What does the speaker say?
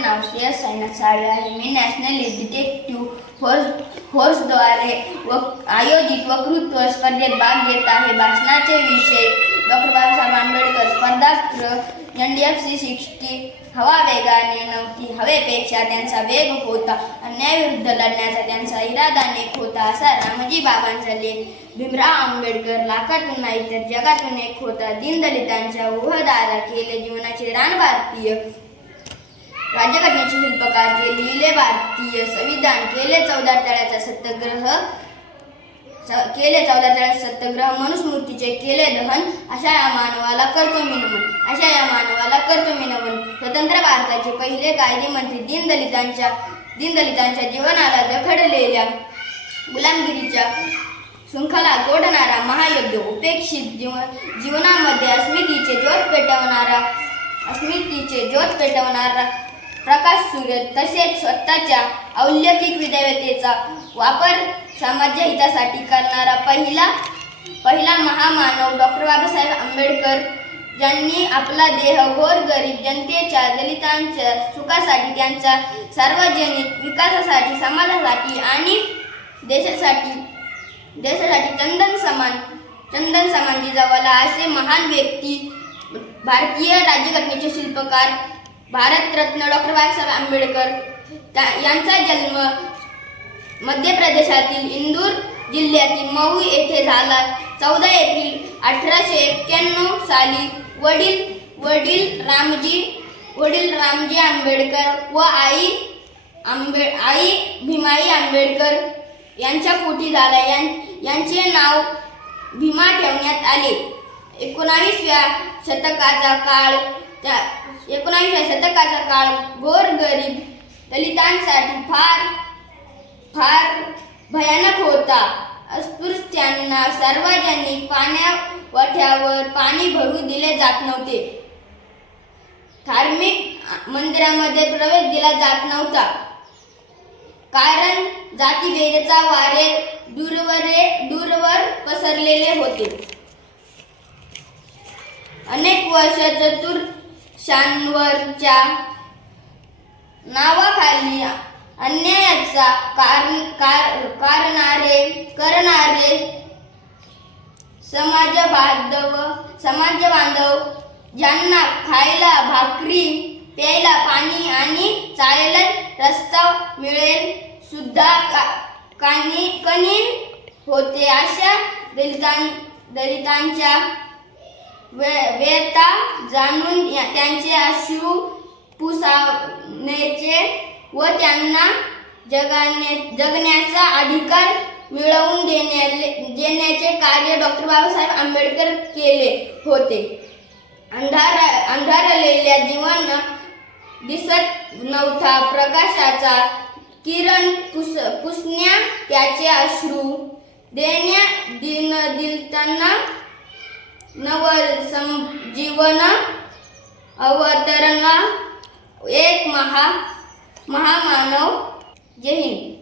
नाव श्रेयस साईनाथ साळवे आहे. मी national detective फोर्सद्वारे आयोजित वक्तृत्व स्पर्धेत भाग घेत आहे. भाषणाचे विषय डॉक्टर बाबासाहेब आंबेडकर. स्पर्धागृह NDFC 60. हवा वेगाने नव्हती, हवेपेक्षा त्यांचा वेग होता. अन्यायाविरुद्ध लढण्याचा त्यांचा इरादा नेक होता, असा रामजी बाबांचा लेख. भीमराव आंबेडकर लाखातून नाही तर जगातून एक होता. दीनदलितांच्या उहदारा केले जीवनाचे रान भारतीय. राज्यघटनेचे शिल्पकार ते लिहिले भारतीय संविधान. केले 14 तळ्याचा सत्याग्रह. मनुस्मृतीचे केले दहन. अशा या मानवाला करतो मी नमन. स्वतंत्र भारताचे पहिले कायदेमंत्री. दीनदलितांच्या जीवनाला जखडलेल्या गुलामगिरीच्या शृंखला तोडणारा महायोद्ध. उपेक्षित जीवनामध्ये अस्मितेचे ज्योत पेटवणारा प्रकाश सूर्य. तसेच स्वतःच्या अलौकिक विद्वत्तेचा वापर समाज हितासाठी करणारा पहिला महामानव डॉक्टर बाबासाहेब आंबेडकर, ज्यांनी आपला देह गोरगरीब जनतेच्या, दलितांच्या सुखासाठी, त्यांच्या सार्वजनिक विकासासाठी, समाजासाठी आणि देशासाठी चंदन समान जिजावाला. असे महान व्यक्ती, भारतीय राज्यघटनेचे शिल्पकार, भारतरत्न डॉक्टर बाबासाहेब आंबेडकर यांचा जन्म मध्य प्रदेशातील इंदूर जिल्ह्यातील मऊ येथे झाला. 14 एप्रिल 1891 साली वडील रामजी आंबेडकर व आई भीमाई आंबेडकर यांच्या पोटी झाला. यांचे नाव भीमा ठेवण्यात आले. 19व्या शतकाचा काळ गोरगरीब दलितांसाठी फार भयानक होता. अस्पृश्यांना सार्वजनिक पाण्यावठ्यावर पाणी भरू दिले जात नव्हते. धार्मिक मंदिरामध्ये प्रवेश दिला जात नव्हता, कारण जातीभेदाचे वारे दूरवर पसरलेले होते. अनेक वर्ष चतुर्शांवरच्या नावाखाली अन्यायाचा करणारे समाजबांधव, ज्यांना खायला भाकरी, प्यायला पाणी आणि चालायला रस्ता मिळेल सुद्धा कठीण होते, अशा दलितांच्या व्यथा जाणून त्यांचे अश्रू पुसण्याचे व त्यांना जगण्याचा अधिकार मिळवून देण्याचे कार्य डॉक्टर बाबासाहेब आंबेडकर केले होते. अंधारलेल्या जीवनात दिसत नव्हता प्रकाशाचा किरण पुसण्या त्याचे अश्रू देण्या दीनदलितांना नवसंजीवन अवतरणा एक महामानव. जय हिंद.